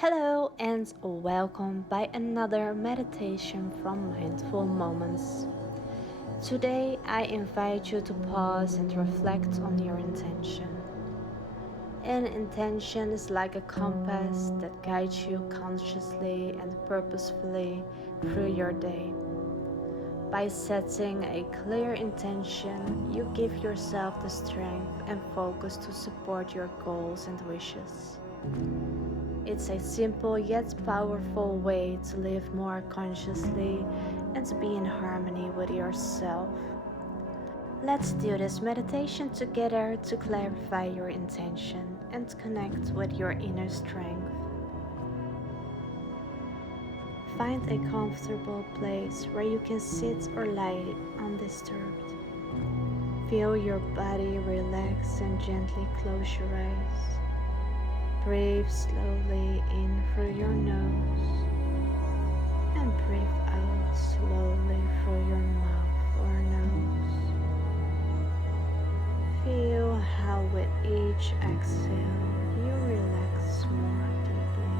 Hello and welcome by another meditation from Mindful Moments. Today I invite you to pause and reflect on your intention. An intention is like a compass that guides you consciously and purposefully through your day. By setting a clear intention, you give yourself the strength and focus to support your goals and wishes. It's a simple yet powerful way to live more consciously and to be in harmony with yourself. Let's do this meditation together to clarify your intention and connect with your inner strength. Find a comfortable place where you can sit or lie undisturbed. Feel your body relax and gently close your eyes. Breathe slowly in through your nose and breathe out slowly through your mouth or nose. Feel how with each exhale you relax more deeply.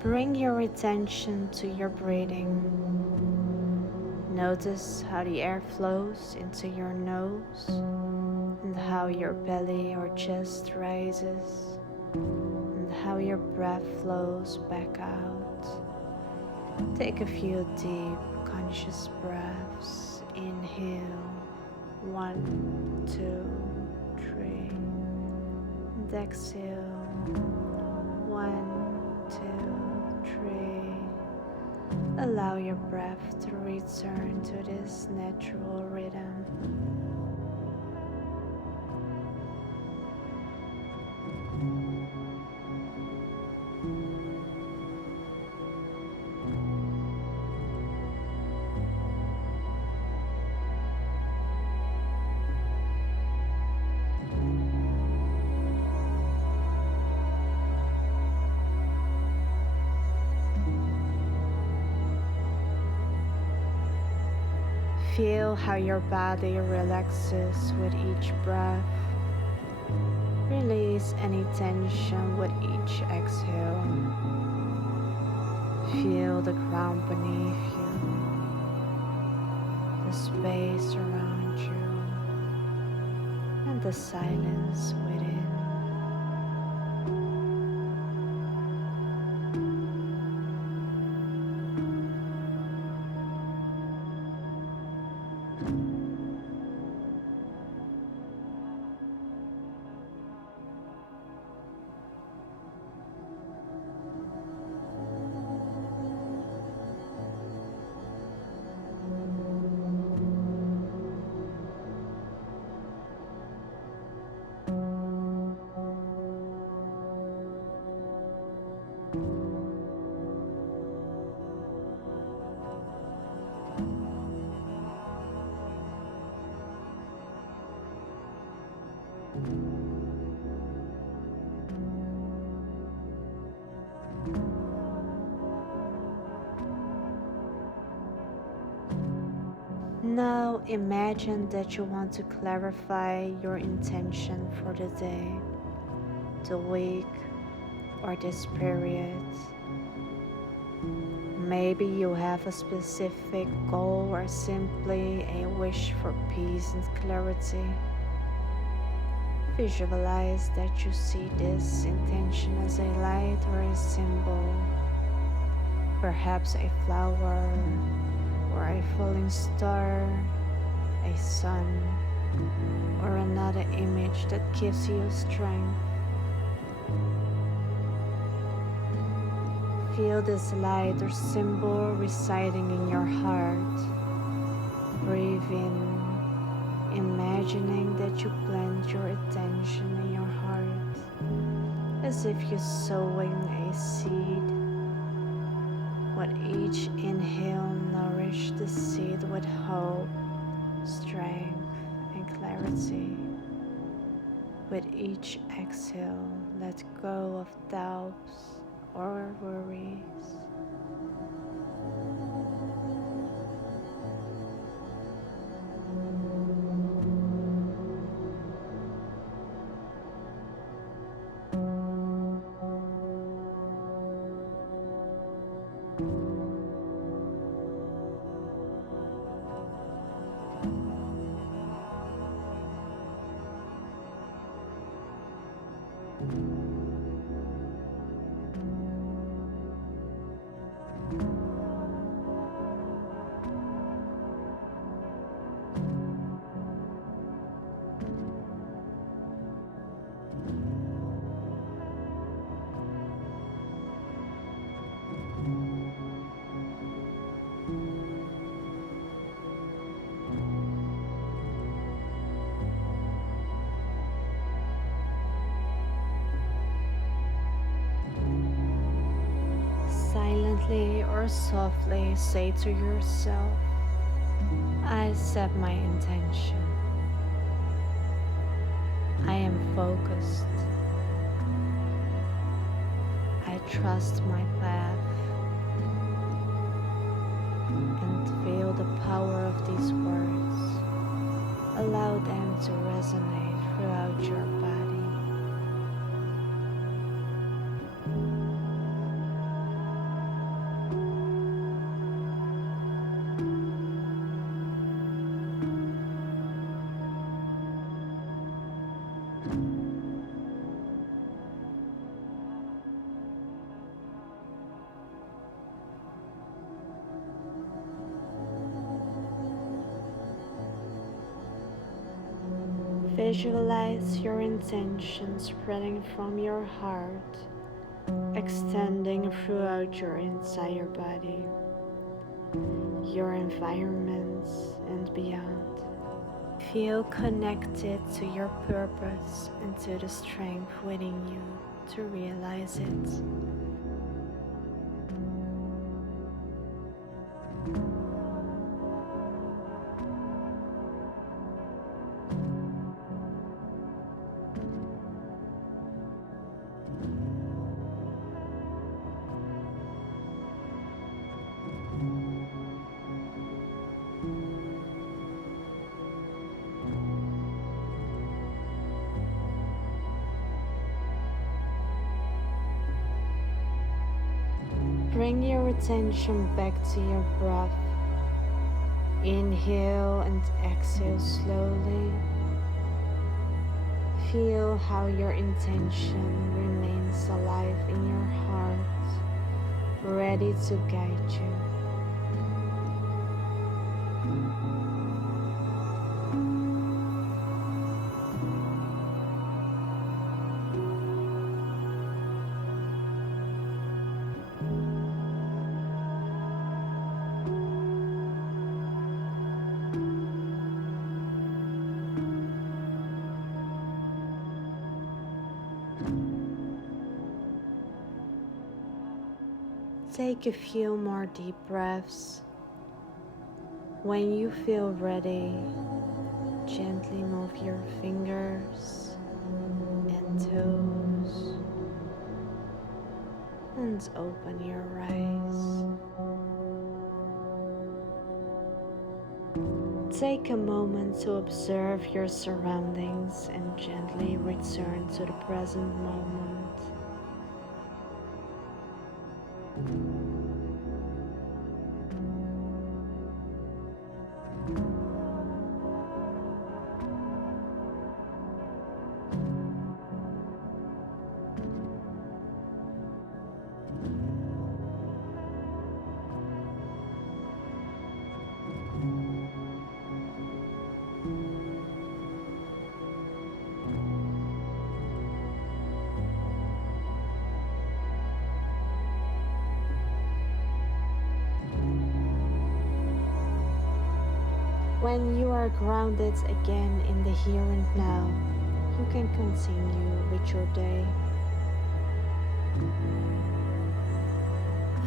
Bring your attention to your breathing. Notice how the air flows into your nose and how your belly or chest rises and how your breath flows back out. Take a few deep conscious breaths. Inhale 1, 2, 3 and exhale 1, 2, 3. Allow your breath to return to this natural rhythm. Feel how your body relaxes with each breath. Release any tension with each exhale. Feel the ground beneath you, the space around you, and the silence within. Now imagine that you want to clarify your intention for the day, the week, or this period. Maybe you have a specific goal or simply a wish for peace and clarity. Visualize that you see this intention as a light or a symbol, perhaps a flower or a falling star, a sun, or another image that gives you strength. Feel this light or symbol residing in your heart. Breathe in, imagine imagining that you plant your attention in your heart as if you're sowing a seed. With each inhale, nourish the seed with hope, strength, and clarity. With each exhale, let go of doubts or worries. Silently or softly say to yourself, I set my intention. I am focused. I trust my path. And feel the power of these words. Allow them to resonate throughout your body. Visualize your intention spreading from your heart, extending throughout your entire body, your environments, and beyond. Feel connected to your purpose and to the strength within you to realize it. Bring your attention back to your breath. Inhale and exhale slowly. Feel how your intention remains alive in your heart, ready to guide you. Take a few more deep breaths. When you feel ready, gently move your fingers and toes and open your eyes. Take a moment to observe your surroundings and gently return to the present moment. When you are grounded again in the here and now, you can continue with your day.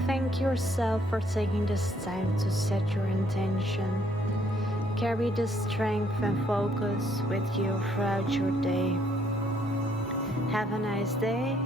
Thank yourself for taking this time to set your intention. Carry this strength and focus with you throughout your day. Have a nice day.